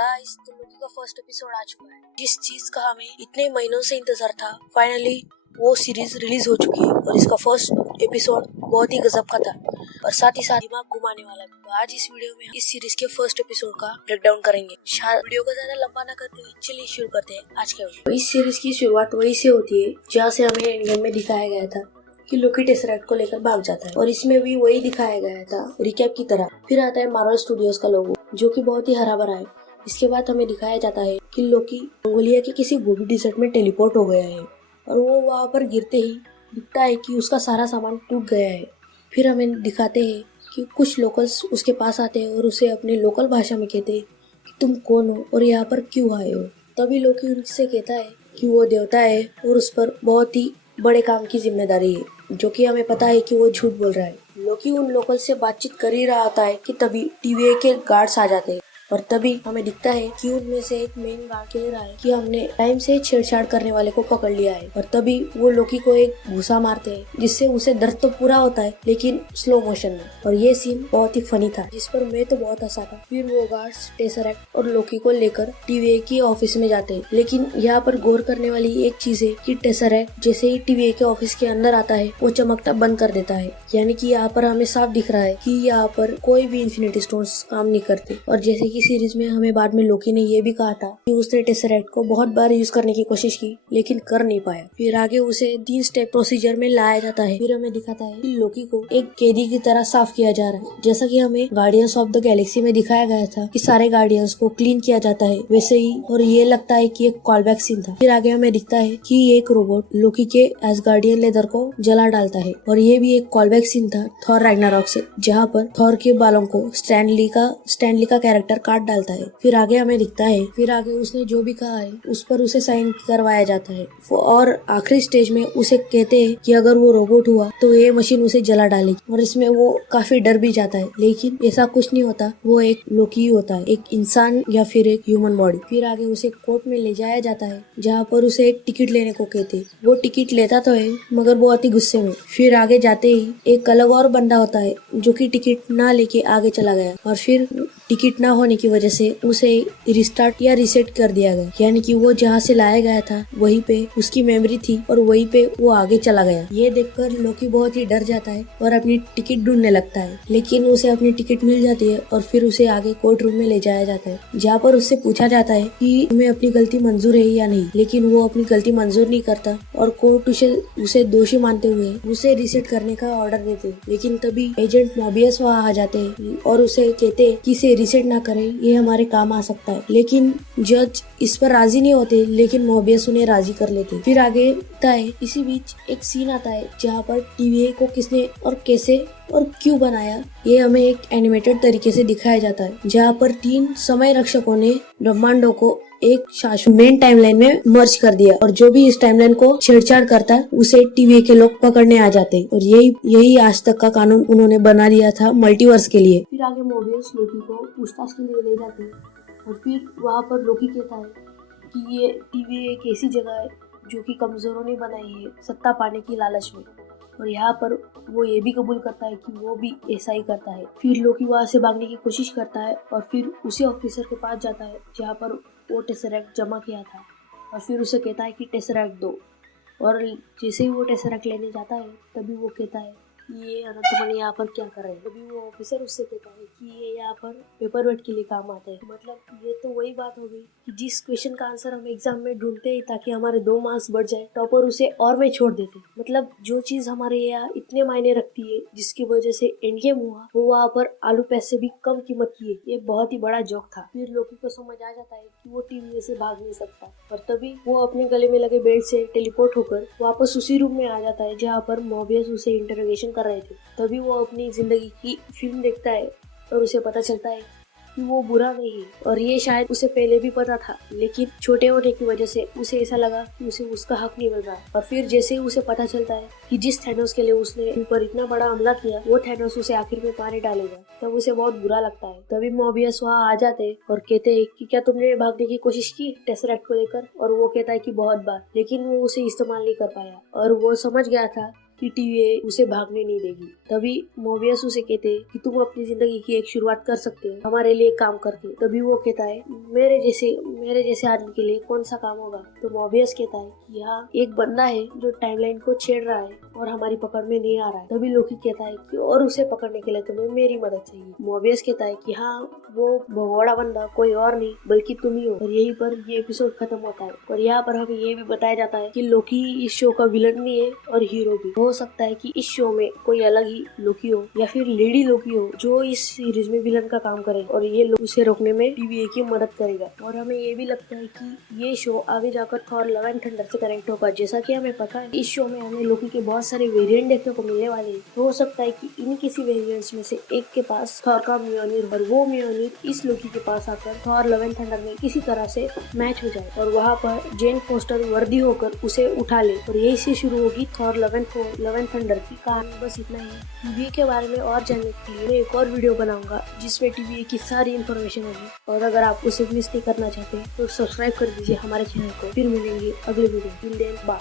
Guys, तुम लोगों का फर्स्ट एपिसोड आ चुका है। जिस चीज का हमें इतने महीनों से इंतजार था, फाइनली वो सीरीज रिलीज हो चुकी है और इसका फर्स्ट एपिसोड बहुत ही गजब का था और साथ ही साथ दिमाग घुमाने वाला भी। तो आज इस वीडियो में इस सीरीज के फर्स्ट एपिसोड का ब्रेक डाउन करेंगे। वीडियो को ज्यादा लंबा ना करते हुए चलिए शुरू करते हैं आज का वीडियो। इस सीरीज की शुरुआत वही से होती है जहाँ से हमें एंड गेम में दिखाया गया था कि लोकी टेसरेक्ट को लेकर भाग जाता है और इसमें भी वही दिखाया गया था रिकैप की तरह। फिर आता है मार्वल स्टूडियोज का लोगो जो कि बहुत ही हरा भरा है। इसके बाद हमें दिखाया जाता है कि लोकी मंगोलिया के किसी गोबी डिजर्ट में टेलीपोर्ट हो गया है और वो वहाँ पर गिरते ही दिखता है कि उसका सारा सामान टूट गया है। फिर हमें दिखाते हैं कि कुछ लोकल्स उसके पास आते हैं और उसे अपने लोकल भाषा में कहते हैं कि तुम कौन हो और यहाँ पर क्यों आए हो। तभी लोकी उनसे कहता है कि वो देवता है और उस पर बहुत ही बड़े काम की जिम्मेदारी है, जो कि हमें पता है कि वो झूठ बोल रहा है। लोकी उन लोकल से बातचीत कर ही रहा होता है कि तभी टीवीए के गार्ड्स आ जाते हैं और तभी हमें दिखता है कि उनमें से एक मेन गार्ड कह रहा है कि हमने टाइम से छेड़छाड़ करने वाले को पकड़ लिया है और तभी वो लोकी को एक घूसा मारते हैं जिससे उसे दर्द तो पूरा होता है लेकिन स्लो मोशन में। और ये सीन बहुत ही फनी था जिस पर मैं तो बहुत हंसा था। फिर वो गार्ड्स टेसरेक्ट और लोकी को लेकर टीवीए की ऑफिस में जाते हैं, लेकिन यहाँ पर गौर करने वाली एक चीज है कि टेसरेक्ट जैसे ही टीवीए के ऑफिस के अंदर आता है वो चमकना बंद कर देता है। यानी कि यहाँ पर हमें साफ दिख रहा है कि यहाँ पर कोई भी इन्फिनिटी स्टोन्स काम नहीं करते। और जैसे कि सीरीज में हमें बाद में लोकी ने ये भी कहा था कि उसने टेसरेक्ट को बहुत बार यूज करने की कोशिश की लेकिन कर नहीं पाया। फिर आगे उसे 3 स्टेप प्रोसीजर में लाया जाता है। फिर हमें दिखाता है कि लोकी को एक कैदी की तरह साफ किया जा रहा है, जैसा कि हमें गार्डियंस ऑफ द गैलेक्सी में दिखाया गया था कि सारे गार्डियंस को क्लीन किया जाता है वैसे ही। और ये लगता है कि एक कॉल बैक सीन था। फिर आगे हमें दिखता है कि एक रोबोट लोकी के एसगार्डियन लेदर को जला डालता है और ये भी एक कॉल बैक सीन था थॉर रैग्नारॉक से, जहाँ पर थॉर के बालों को स्टैनली का कैरेक्टर काट डालता है। फिर आगे हमें दिखता है फिर आगे उसने जो भी कहा है उस पर उसे साइन करवाया जाता है और आखिरी स्टेज में उसे कहते हैं कि अगर वो रोबोट हुआ तो ये मशीन उसे जला डालेगी। और इसमें वो काफी डर भी जाता है, लेकिन ऐसा कुछ नहीं होता, वो एक लोकी होता है, एक इंसान या फिर एक ह्यूमन बॉडी। फिर आगे उसे कोर्ट में ले जाया जाता है जहाँ पर उसे एक टिकट लेने को कहते हैं। वो टिकट लेता तो है मगर बहुत ही गुस्से में। फिर आगे जाते ही एक अलग और बंदा होता है जो कि टिकट ना लेके आगे चला गया और फिर टिकट ना होने की वजह से उसे रिस्टार्ट या रीसेट कर दिया गया। यानी कि वो जहाँ से लाया गया था वहीं पे उसकी मेमोरी थी और वहीं पे वो आगे चला गया। ये देखकर लोकी बहुत ही डर जाता है और अपनी टिकट ढूंढने लगता है, लेकिन उसे अपनी टिकट मिल जाती है और फिर उसे आगे कोर्ट रूम में ले जाया जाता है जहाँ पर उससे पूछा जाता है कि तुम्हें अपनी गलती मंजूर है या नहीं। लेकिन वो अपनी गलती मंजूर नहीं करता और कोर्ट उसे दोषी मानते हुए उसे रीसेट करने का ऑर्डर देते। लेकिन तभी एजेंट मोबियस वहाँ आ जाते हैं और उसे कहते कि इसे रीसेट ना करे, ये हमारे काम आ सकता है। लेकिन जज इस पर राजी नहीं होते, लेकिन मोबियस उन्हें राजी कर लेते। फिर आगे होता है इसी बीच एक सीन आता है जहाँ पर टीवीए को किसने और कैसे और क्यों बनाया ये हमें एक एनिमेटेड तरीके से दिखाया जाता है, जहाँ पर 3 समय रक्षकों ने ब्रह्मांडों को एक शाश्वत मेन टाइमलाइन में मर्ज कर दिया और जो भी इस टाइमलाइन को छेड़छाड़ करता है उसे टीवीए के लोग पकड़ने आ जाते हैं। और यही आज तक का कानून उन्होंने बना दिया था मल्टीवर्स के लिए। फिर आगे मोबियस लोकी को पूछताछ के लिए ले जाते हैं और फिर वहाँ पर लोकी कहता है कि ये टीवीए एक ऐसी जगह है जो कि कमजोरों ने बनाई है सत्ता पाने की लालच में। और यहाँ पर वो ये भी कबूल करता है कि वो भी ऐसा ही करता है। फिर लोकी वहाँ से भागने की कोशिश करता है और फिर उसी ऑफिसर के पास जाता है जहाँ पर वो टेसरेक्ट जमा किया था और फिर उसे कहता है कि टेसरेक्ट दो। और जैसे ही वो टेसरेक्ट लेने जाता है तभी वो कहता है ये अनंतमणि यहाँ पर क्या कर रहे हैं। तभी वो ऑफिसर उससे कहता है कि ये यहाँ पर पेपर वेट के लिए काम आते हैं। मतलब ये तो वही बात हो गई कि जिस क्वेश्चन का आंसर हम एग्जाम में ढूंढते हैं ताकि हमारे 2 मार्क्स बढ़ जाए, टॉपर उसे और में छोड़ देते। मतलब जो चीज हमारे यहाँ इतने मायने रखती है जिसकी वजह से एंड गेम हुआ, वो वहाँ पर आलू पैसे भी कम कीमत की है। ये बहुत ही बड़ा जोक था। फिर लोकी को समझ आ जाता है कि वो टीवीए से भाग नहीं सकता और तभी वो अपने गले में लगे बेल्ट से टेलीपोर्ट होकर वापस उसी रूम में आ जाता है जहाँ पर मोबियस उसे इंटरोगेशन कर रहे थे। तभी वो अपनी जिंदगी की फिल्म देखता है और उसे पता चलता है कि वो बुरा नहीं है। और ये शायद उसे पहले भी पता था, लेकिन छोटे होने की वजह से उसे ऐसा लगा कि उसे उसका हक नहीं मिल रहा। और फिर जैसे ही उसे पता चलता है कि जिस थैनोस के लिए उसने ऊपर इतना बड़ा हमला किया वो थैनोस उसे आखिर में मार डालेगा, तब उसे बहुत बुरा लगता है। तभी मोबियस वहाँ आ जाते हैं और कहते हैं कि क्या तुमने भागने की कोशिश की टेसरेक्ट को लेकर। और वो कहता है कि बहुत बार, लेकिन वो उसे इस्तेमाल नहीं कर पाया। और वो समझ गया था कि टीवीए उसे भागने नहीं देगी। तभी मोबियस उसे कहते हैं कि तुम अपनी जिंदगी की एक शुरुआत कर सकते हो हमारे लिए काम करके। तभी वो कहता है मेरे जैसे आदमी के लिए कौन सा काम होगा। तो मोबियस कहता है कि यहाँ एक बंदा है जो टाइमलाइन को छेड़ रहा है और हमारी पकड़ में नहीं आ रहा है। तभी लोकी कहता है कि और उसे पकड़ने के लिए तुम्हें मेरी मदद चाहिए। मोबियस कहता है कि हाँ, वो भगोड़ा बंदा कोई और नहीं बल्कि तुम ही हो। और यहीं पर ये एपिसोड खत्म होता है। और यहाँ पर हमें ये भी बताया जाता है कि लोकी इस शो का विलन भी है और हीरो भी। हो सकता है कि इस शो में कोई अलग ही लोकी हो या फिर लेडी लोकी हो जो इस सीरीज में विलन का काम करे और ये उसे रोकने में टीवीए की मदद करेगा। और हमें ये भी लगता है कि ये शो आगे जाकर थॉर लव एंड थंडर से कनेक्ट होगा। जैसा कि हमें पता है इस शो में हमें लोकी के बहुत सारे वेरिएंट देखने को मिलने वाले हैं। हो सकता है कि इन किसी वेरिएंट्स में से एक के पास थॉर का म्योनिर और वो म्योनिर इस लोकी के पास आकर थॉर लव एंड थंडर में किसी तरह से मैच हो जाए और वहाँ पर जेन फोस्टर वर्दी होकर उसे उठा ले। और यही से शुरू होगी थॉर लव एंड थंडर की कहानी। बस इतना ही। टीवीए के बारे में और जानने के लिए मैं एक और वीडियो बनाऊंगा जिसमें टीवीए की सारी इन्फॉर्मेशन होगी। और अगर आप उसे मिस नहीं करना चाहते तो सब्सक्राइब कर दीजिए हमारे चैनल को। फिर मिलेंगे अगले वीडियो। Till then bye.